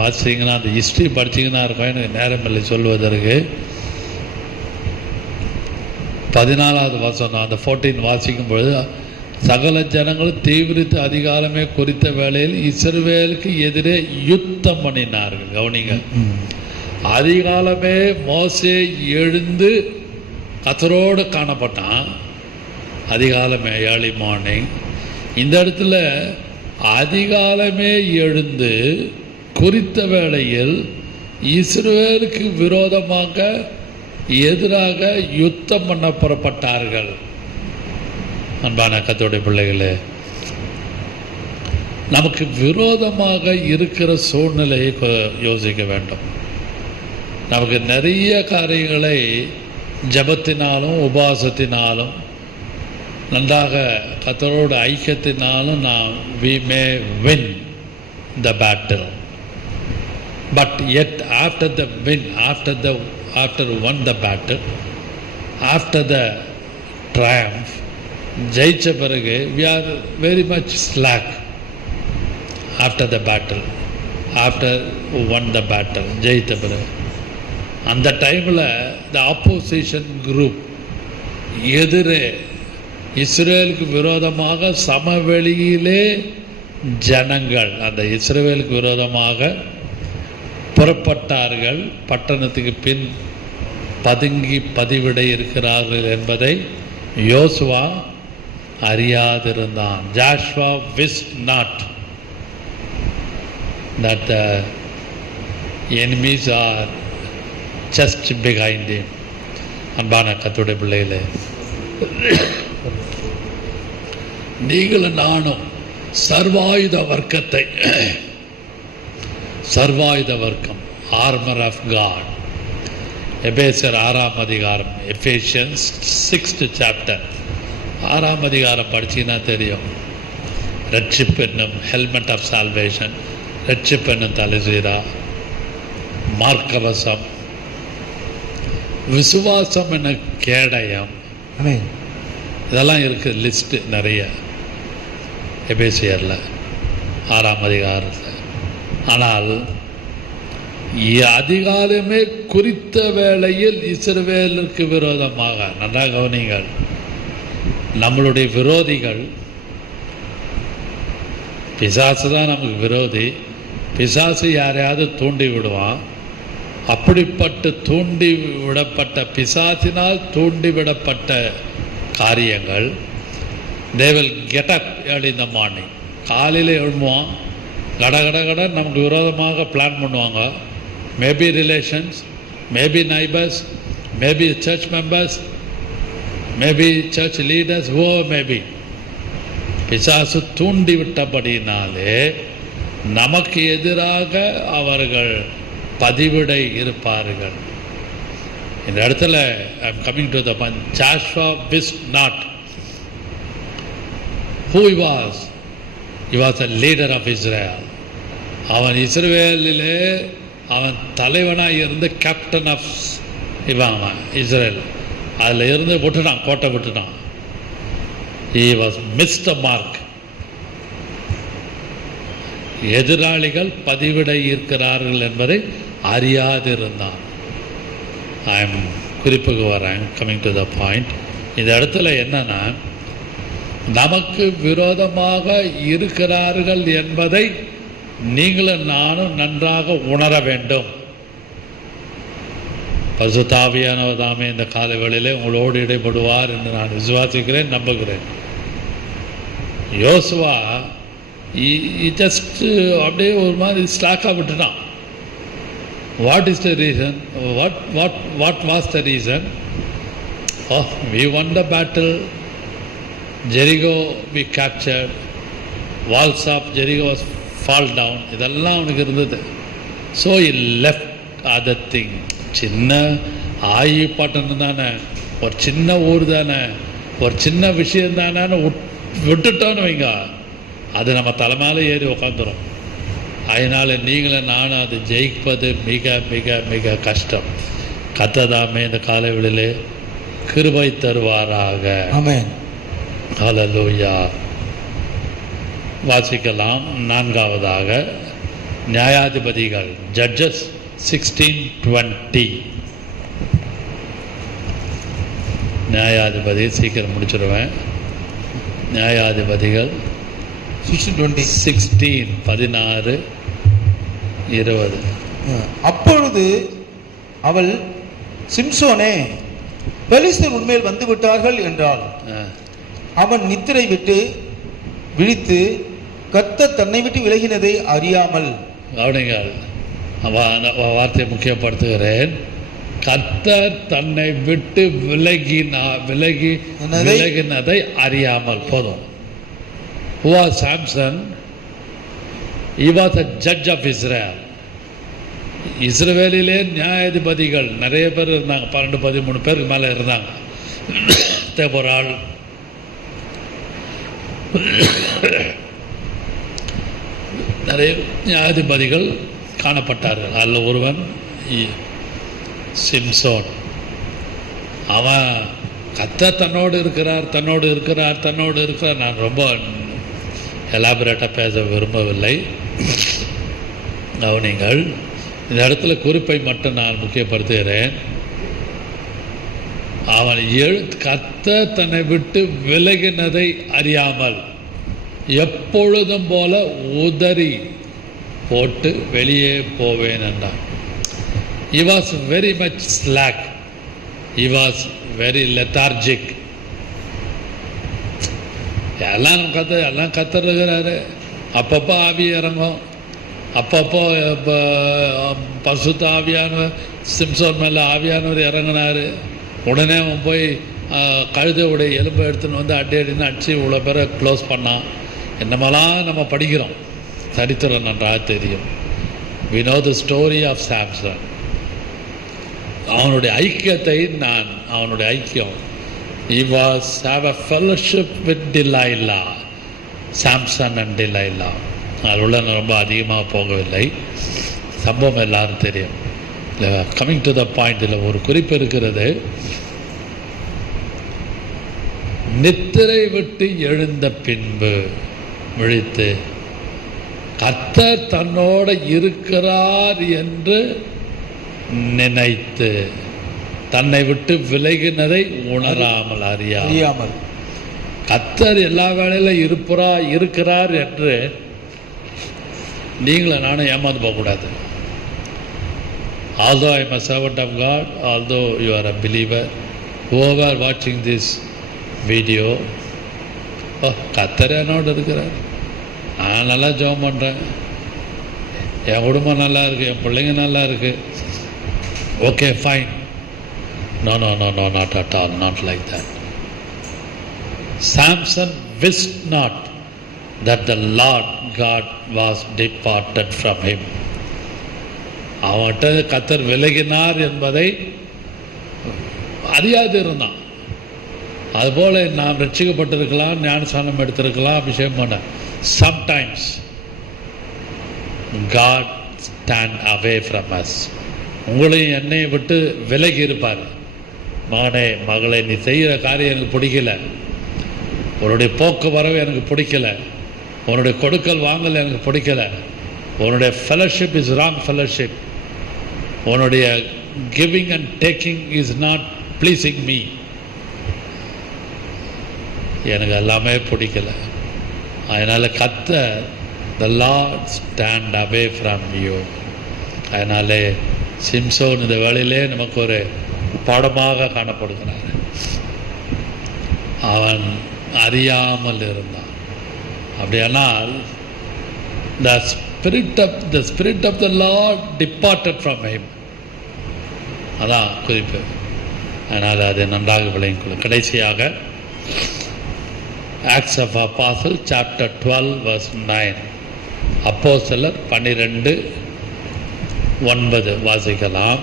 வாசிங்கன்னா, அந்த ஹிஸ்ட்ரி படிச்சிங்கன்னா இருக்கும், எனக்கு நேரம் இல்லை சொல்வதற்கு. 14வது வசனம், அந்த 14 வாசிக்கும் பொழுது, சகல ஜனங்களும் தீவிரித்து அதிகாலமே குறித்த வேளையில் இஸ்ரவேலுக்கு எதிரே யுத்தம் பண்ணினார்கள். கவனிங்க, அதிகாலமே மோசே எழுந்து கர்த்தரோடு காணப்பட்டான். அதிகாலமே, ஏர்லி மார்னிங். இந்த இடத்துல அதிகாலமே எழுந்து குறித்த வேளையில் இஸ்ரவேலுக்கு விரோதமாக எதிராக யுத்தம் பண்ண புறப்பட்டார்கள். அன்பான கர்த்தருடைய பிள்ளைகளே, நமக்கு விரோதமாக இருக்கிற சூழ்நிலையை யோசிக்க வேண்டும். நமக்கு நிறைய காரியங்களை ஜபத்தினாலும் உபாசத்தினாலும் நன்றாக கர்த்தரோடு ஐக்கியத்தினாலும் we may win the battle, but yet after the win, after won the battle, after the triumph, ஜெயிச்ச பிறகு we are very much slack. After the battle, after won the battle, ஜெயித்த பிறகு அந்த டைமில் the opposition group எதிரே இஸ்ரேலுக்கு விரோதமாக சமவெளியிலே ஜனங்கள் அந்த இஸ்ரவேலுக்கு விரோதமாக புறப்பட்டார்கள். பட்டணத்துக்கு பின் பதுங்கி பதிவிட இருக்கிறார்கள் என்பதை யோசுவா அறியாதிருந்தான். Joshua wist not that the enemies are just behind him. அன்பான கர்த்தருடைய பிள்ளைகளே, நீங்களும் நானும் சர்வாயுத வர்க்கம் ஆர்மர் ஆஃப் காட். எபேசியர் 6ஆம் அதிகாரம், எபேசியன்ஸ் 6th chapter 6ஆம் அதிகாரம் படிச்சீங்கன்னா தெரியும். ரட்சிப்பு என்னும் ஹெல்மெட் ஆஃப் சால்வேஷன், ரட்சிப்பு என்னும் தலைசீரா, மார்க்கவசம், விசுவாசம் என்ன கேடயம், இதெல்லாம் இருக்குது லிஸ்ட்டு நிறைய எபேசியரில் 6ஆம் அதிகாரத்தில். ஆனால் அதிகாலமே குறித்த வேளையில் இஸ்ரவேலுக்கு விரோதமாக, நன்றாக கவனிங்கள், நம்மளுடைய விரோதிகள் பிசாசு தான் நமக்கு விரோதி. பிசாசு யாரையாவது தூண்டி விடுவான். அப்படிப்பட்ட தூண்டி விடப்பட்ட பிசாசினால் தூண்டிவிடப்பட்ட காரியங்கள், they will get up early in the morning. காலையில் எழும்புவான், கட நமக்கு விரோதமாக பிளான் பண்ணுவாங்க. Maybe relations, maybe neighbours, maybe church members, maybe church leaders, oh maybe. பிசாசு தூண்டி விட்டபடினாலே நமக்கு எதிராக அவர்கள் பதிவிடை இருப்பார்கள். இந்த இடத்துல I am coming to the point. Joshua wist not who he was. He was a leader of Israel. அவன் இஸ்ரவேலிலே அவன் தலைவனாக இருந்து கேப்டன் ஆஃப் இவன் இஸ்ரேல். அதில் இருந்து விட்டுட்டான், கோட்டை விட்டுட்டான். he was missed the mark. எதிராளிகள் பதிவிடை இருக்கிறார்கள் என்பதை அறியாதிருந்தான். ஐ எம் குறிப்புக்கு வரேன், கமிங் டு த பாயிண்ட். இந்த இடத்துல என்னன்னா, நமக்கு விரோதமாக இருக்கிறார்கள் என்பதை நீங்களும் நானும் நன்றாக உணர வேண்டும். பரிசுத்த ஆவியானவர் தாமே இந்த காலவேளையிலே உங்களோடு இடைப்படுவார் என்று நான் விசுவாசிக்கிறேன், நம்புகிறேன். யோசுவா ஜஸ்ட் அப்படியே ஒரு மாதிரி ஸ்டாக்காக விட்டுட்டான். What is the reason? What was the reason? we won the battle, Jericho we captured, walls of Jericho was fall down. இதெல்லாம் அவனுக்கு இருந்தது. So he left other thing. சின்ன ஆயி பட்டணம் தானே, ஒரு சின்ன ஊர் தானே, ஒரு சின்ன விஷயம் தானே விட்டுட்டோன்னு வைங்க, அது நம்ம தலைமையில ஏறி உட்காந்துரும். அதனால் நீங்களும் நானும் அது ஜெயிப்பது மிக மிக மிக கஷ்டம். கர்த்தர் இந்த காலைவெளியிலே கிருபை தருவாராக. ஆமென். ஹல்லேலூயா. வாசிக்கலாம். நான்காவதாக நியாயாதிபதிகள், ஜட்ஜஸ் 16:20. நியாயாதிபதி சீக்கிரம் முடிச்சிடுவேன். நியாயாதிபதிகள் 16:16, 16:20. அப்பொழுது அவள், சிம்சோனே, பெலிஸ்தர் உண்மையில் வந்து விட்டார்கள் என்றாள். அவன் நித்திரை விட்டு விழித்து கர்த்தர் தன்னை விட்டு விலகினதை அறியாமல். கவனிங்கள், வார்த்தையை முக்கியப்படுத்துகிறேன். கர்த்தர் தன்னை விட்டு விலகினதை அறியாமல். போதும். Who was Samson? He was a judge of Israel. இஸ்ரவேலிலே நியாயாதிபதிகள் நிறைய பேர் இருந்தாங்க, 12-13 பேருக்கு மேலே இருந்தாங்க. தேபோராள், நிறைய நியாயாதிபதிகள் காணப்பட்டார்கள். அதில் ஒருவன் சிம்சோன். அவன் கர்த்தர் தன்னோடு இருக்கிறார். நான் ரொம்ப எலாபரேட்டாக பேச விரும்பவில்லை. கவனிங்கள், இந்த இடத்துல குறிப்பை மட்டும் நான் முக்கியப்படுத்துகிறேன். அவன் கர்த்தர் தன்னை விட்டு விலகினதை அறியாமல் எப்பொழுதும் போல உதறி போட்டு வெளியே போவேன் என்றான். He was very much slack. He was very lethargic. எல்லாம் கத்துறாரு. அப்பப்போ ஆவி இறங்கும், அப்பப்போ பசுத்த ஆவியானவர் சிம்சோன் மேலே ஆவியானவர் இறங்கினார். உடனே அவன் போய் கழுதையுடைய எலும்பை எடுத்துன்னு வந்து அடின்னு அடித்து இவ்வளோ பேரை க்ளோஸ் பண்ணான். என்னமெல்லாம் நம்ம படிக்கிறோம், சரித்திரம் நன்றாக தெரியும். we know the story of Samson. அவனுடைய ஐக்கியம் he was have a fellowship with Delilah. Samson and Delilah. அது உள்ள ரொம்ப அதிகமாக போகவில்லை, சம்பவம் எல்லாரும் தெரியும். கமிங் டு த பாயிண்ட், இதில் ஒரு குறிப்பு இருக்கிறது. நித்திரை விட்டு எழுந்த பின்பு விழித்து கர்த்தர் தன்னோடு இருக்கிறார் என்று நினைத்து தன்னை விட்டு விலகினதை உணராமல் அறியாமல். கர்த்தர் எல்லா வேளையிலும் இருக்கிறார் என்று நீங்களும் நானும் ஏமாந்து போகக்கூடாது. Although I am a servant of God, although you are a believer, whoever watching this video, கர்த்தர் என்னோடு இருக்கிறார், நான் நல்லா ஜெபம் பண்ணுறேன், என் குடும்பம் நல்லா இருக்குது, என் பிள்ளைங்க நல்லா இருக்குது, okay fine. No no no no not at all, not like that. Samson wished not that the Lord God was departed from him. அவன்கிட்ட கர்த்தர் விலகினார் என்பதை அறியாது இருந்தான். அதுபோல் நாம் ரட்சிக்கப்பட்டிருக்கலாம், ஞானஸ்நானம் எடுத்திருக்கலாம், அபிஷேகம் பண்ண. Sometimes God stand away from us. உங்களையும் என்னை விட்டு விலகி இருப்பார். மகனே மகளே, நீ செய்கிற காரியம் எனக்கு பிடிக்கல, உன்னுடைய போக்கு வரவு எனக்கு பிடிக்கல, உன்னுடைய கொடுக்கல் வாங்கல் எனக்கு பிடிக்கல, உன்னுடைய ஃபெலோஷிப் இஸ் ராங் ஃபெலோஷிப், உன்னுடைய giving and taking is not pleasing me, எனக்கு எல்லாமே பிடிக்கல. அதனால் கர்த்தர் the Lord stand away from you. அதனாலே சிம்சோன் இந்த வேளையிலே நமக்கு ஒரு பாடமாக காணப்படுகிறார். அவன் அறியாமல் இருந்தான். அப்படியானால் the spirit of the Lord departed from him. அதான் குறிப்பு. அதனால் அதை நன்றாக விளங்கிக் கொள்ளும். கடைசியாக Acts of Apostles chapter 12 verse 9. அப்போஸ்தலர் 12:9 வாசிக்கலாம்.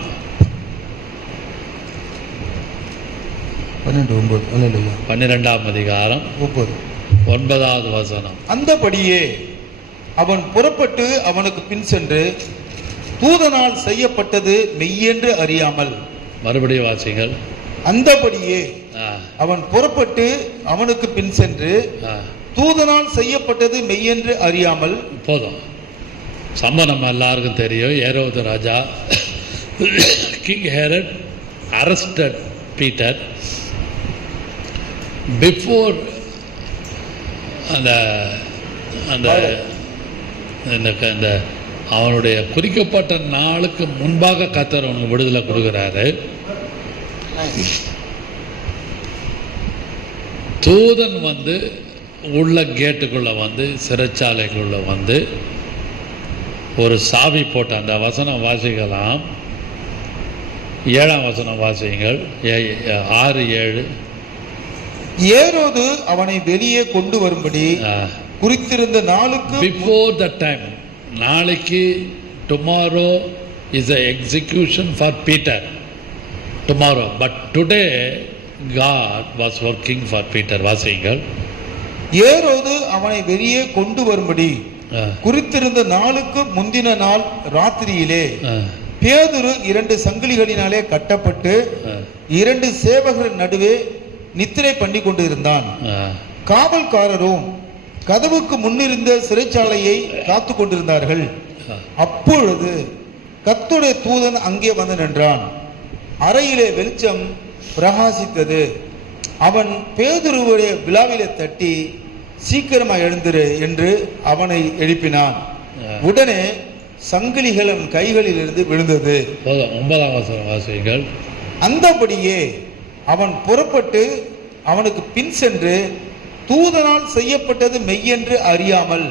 12ஆம் அதிகாரம் 9வது வசனம். அந்தபடியே அவன் புறப்பட்டு அவனுக்கு பின் சென்று தூதனால் செய்யப்பட்டது மெய்யென்று அறியாமல். மறுபடியும் வாசிங்கள். அந்தபடியே அவன் புறப்பட்டு அவனுக்கு பின் சென்று தூதனால் செய்யப்பட்டது மெய்யென்று அறியாமல். போதும், சம்பவம் நம்ம எல்லாருக்கும் தெரியும். ஏரோது ராஜா, King Herod arrested Peter before அந்த அந்த அவனுடைய குறிக்கப்பட்ட நாளுக்கு முன்பாக கர்த்தர் அவனுக்கு விடுதலை கொடுக்குறாரு. தூதன் வந்து உள்ள கேட்டுக்குள்ளே வந்து சிறைச்சாலைக்குள்ளே வந்து ஒரு சாவி போட்ட அந்த வசனம் வாசிக்கலாம். 7ஆம் வசனம் வாசியுங்கள். 6-7. ஏரோது அவனை வெளியே கொண்டு வரும்படி குறித்திருந்த நாளுக்கு பிஃபோர் த டைம். நாளைக்கு tomorrow is a execution for Peter. Tomorrow, but today God was working for Peter. வாசியுங்கள். ஏரோது அவனை வெளியே கொண்டு வரும்படி குறித்திருந்த நாளுக்கு முந்தின நாள் ராத்திரியிலே பேதுரு 2 சங்கிலிகளினாலே கட்டப்பட்டு 2 சேவகர் நடுவே நித்திரை பண்ணி கொண்டு இருந்தான். காவல்காரரும் கதவுக்கு முன்னிருந்த சிறைச்சாலையை காத்து கொண்டிருந்தார்கள். அப்பொழுது கர்த்தருடைய தூதன் அங்கே வந்து நின்றான். அறையிலே வெளிச்சம் பிரகாசித்தது. அவன் பேதுருவுடைய விழாவிலே தட்டி, சீக்கிரமா எழுந்திரு என்று அவனை எழுப்பினான். உடனே சங்கிலிகள் அவன் கைகளில் இருந்து விழுந்தது. 9ஆம் வசனம் வாசியுங்கள். அந்தபடியே அவன் புறப்பட்டு அவனுக்கு பின் சென்று தூதனால் செய்யப்பட்டது மெய்யென்று அறியாமல்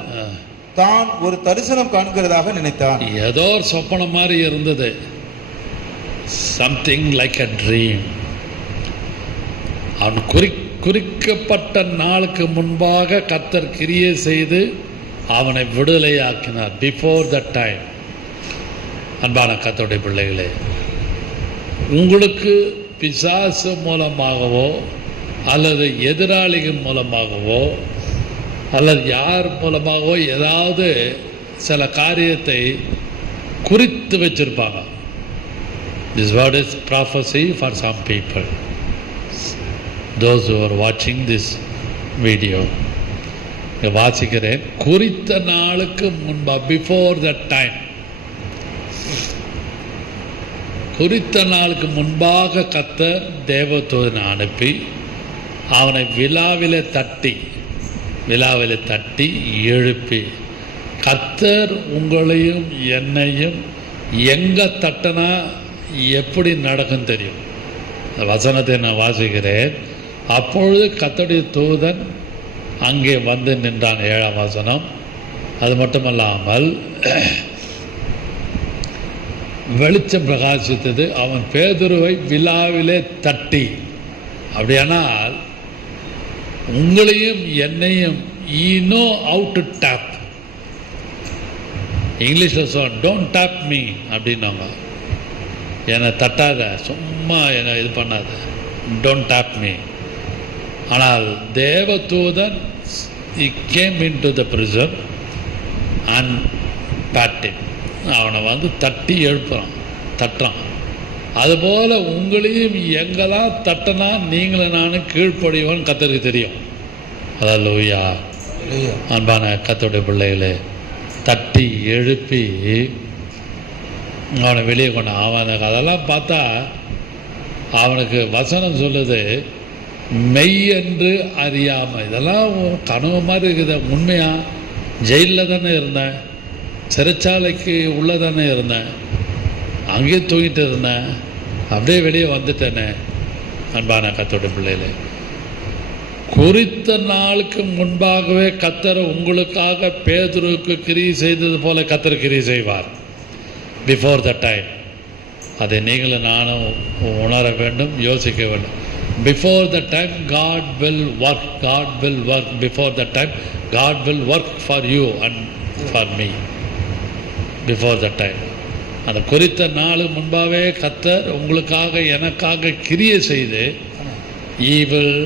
தான் ஒரு தரிசனம் காண்கிறதாக நினைத்தான். ஏதோ ஒரு சொப்பனம் மாதிரி இருந்தது. Something like a dream. அவன் குறிக்கப்பட்ட நாளுக்கு முன்பாக கர்த்தர் கிரியை செய்து அவனை விடுதலையாக்கினார். Before the time. அன்பான கர்த்தருடைய பிள்ளைகளே, உங்களுக்கு பிசாசு மூலமாகவோ அல்லது எதிராளிகள் மூலமாகவோ அல்லது யார் மூலமாகவோ ஏதாவது சில காரியத்தை குறித்து வச்சிருப்பாங்க. This word is prophecy for some people. Those who are watching this video, வாசிக்கிறேன். குறித்த நாளுக்கு முன்பா, பிஃபோர் த டைம், குறித்த நாளுக்கு முன்பாக கர்த்தர் தேவதூதனை அனுப்பி அவனை விழாவிலே தட்டி எழுப்பி, கர்த்தர் உங்களையும் என்னையும் எங்க தட்டினா எப்படி நடக்கும் தெரியும். வசனத்தை நான் வாசிக்கிறேன். அப்பொழுது கர்த்தருடைய தூதன் அங்கே வந்து நின்றான். 7ஆம் வசனம். அது மட்டுமல்லாமல் வெளிச்சம் பிரகாசித்தது, அவன் பேதுருவை விழாவிலே தட்டி. அப்படியானால் உங்களையும் என்னையும் அவுட் டேப். இங்கிலீஷில் சொல்ல டோன்ட் டேப் மீ அப்படின்னாங்க. என்னை தட்டாத, சும்மா என்னை இது பண்ணாத, டோன்ட் டேப் மீ. ஆனால் தேவதூதன் he came into the prison and patted. அவனை வந்து தட்டி எழுப்புறான், தட்டுறான். அதுபோல் உங்களையும் எங்கெல்லாம் தட்டினா நீங்களும் நானும் கீழ்ப்படிவோன்னு கர்த்தருக்கு தெரியும். அல்லேலூயா. அன்பான கர்த்தருடைய பிள்ளைகளே, தட்டி எழுப்பி அவனை வெளியே கொண்டான். அவனுக்கு அதெல்லாம் பார்த்தா அவனுக்கு வசனம் சொல்லுது, மெய் என்று அறியாமல். இதெல்லாம் கனவு மாதிரி இருக்குது. உண்மையா ஜெயிலில் தானே இருந்தேன், சிறைச்சாலைக்கு உள்ளே தானே இருந்தேன், அங்கேயே தூங்கிட்டு இருந்தேன், அப்படியே வெளியே வந்துட்டேனே. அன்பான கர்த்தருடைய பிள்ளைகளே, குறித்த நாளுக்கு முன்பாகவே கர்த்தர் உங்களுக்காக பேதுருவுக்கு கிரியை செய்தது போல கர்த்தர் கிரியை செய்வார். Before the time. அதை நீங்களும் நானும் உணர வேண்டும், யோசிக்க வேண்டும். Before the time God will work, God will work. Before the time God will work for you and for me. Before the time. அந்த குறித்த நாள் முன்பாகவே கர்த்தர் உங்களுக்காக எனக்காக கிரியை செய்து He will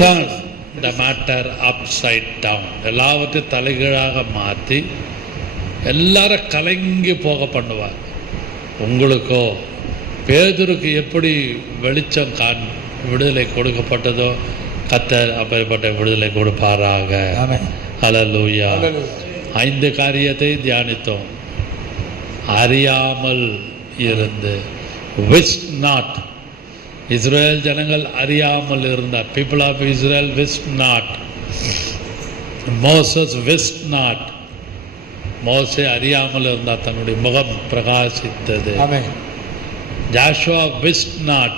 turn the matter upside down. எல்லாவற்றையும் தலைகீழாக மாற்றி எல்லாரும் கலங்கி போக பண்ணுவார். உங்களுக்கோ பேதுருக்கு எப்படி வெளிச்சம் விடுதலை கொடுக்கப்பட்டதோ கர்த்தர் அப்படிப்பட்ட விடுதலை கொடுப்பாராக. அல்லேலூயா. 5 காரியத்தை தியானித்தோம். அறியாமல் இருந்து, விஸ்ட் நாட். இஸ்ரேல் ஜனங்கள் அறியாமல் இருந்தார். People of Israel wist not. Moses wist not. மோசே அறியாமல் இருந்தார், தன்னுடைய முகம் பிரகாசித்தது. Joshua விஸ்ட் not.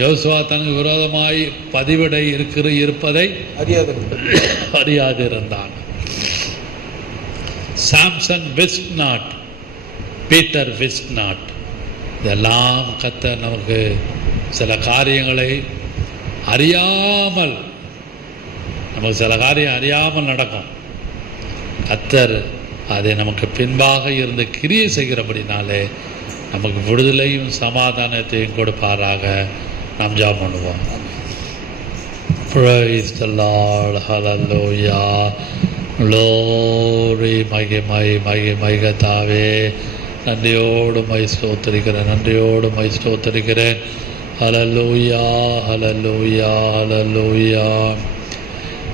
யோசுவா தனக்கு விரோதமாய் பதிவிடை இருப்பதை அறியாதிருந்தான். Samson wist not. Peter wist not. இதெல்லாம் கர்த்தர் நமக்கு சில காரியங்களை அறியாமல், நமக்கு சில காரியம் அறியாமல் நடக்கும். கர்த்தர் அதை நமக்கு பின்பாக இருந்து கிரியை செய்கிறபடினாலே நமக்கு விடுதலையும் சமாதானத்தையும் கொடுப்பாராக. நாம் ஜெபம் பண்ணுவோம். Praise the Lord. Hallelujah. Glory. மகிமை கர்த்தாவே, நன்றியோடு மை ஸ்தோத்திரிக்கிறேன், நன்றியோடு மை ஸ்தோத்திரிக்கிறேன். ஹல்லேலூயா, ஹல்லேலூயா, ஹல்லேலூயா.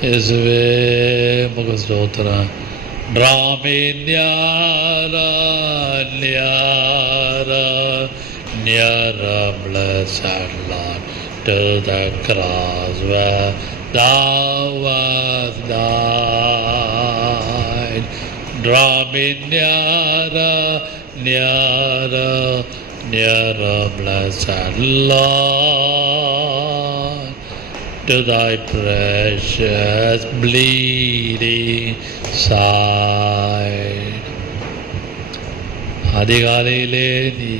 இயேசுவே உமக்கு ஸ்தோத்திரம். Draw me nearer, nearer, nearer, blessed Lord, to the cross where thou wast died. Draw me nearer, nearer, nearer, blessed Lord, to thy precious bleeding side. அதிகாலையிலே நீ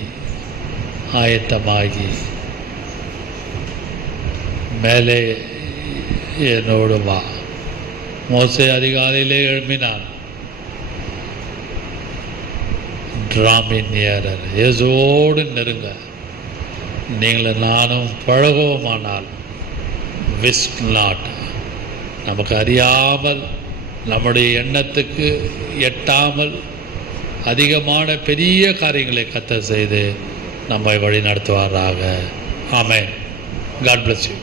ஆயத்தமாகி மேலே என்னோடு வா. மோசே அதிகாலையிலே எழுப்பினான். டிராமின் நியரர். இயேசுவோடு நெருங்க நீங்கள் நானும் பழகுவோமானால் விஸ்ட் நாட். நமக்கு அறியாமல், நம்முடைய எண்ணத்துக்கு எட்டாமல் அதிகமான பெரிய காரியங்களை கர்த்தர் செய்து நம்மை வழி நடத்துவாராக. ஆமென். God bless you.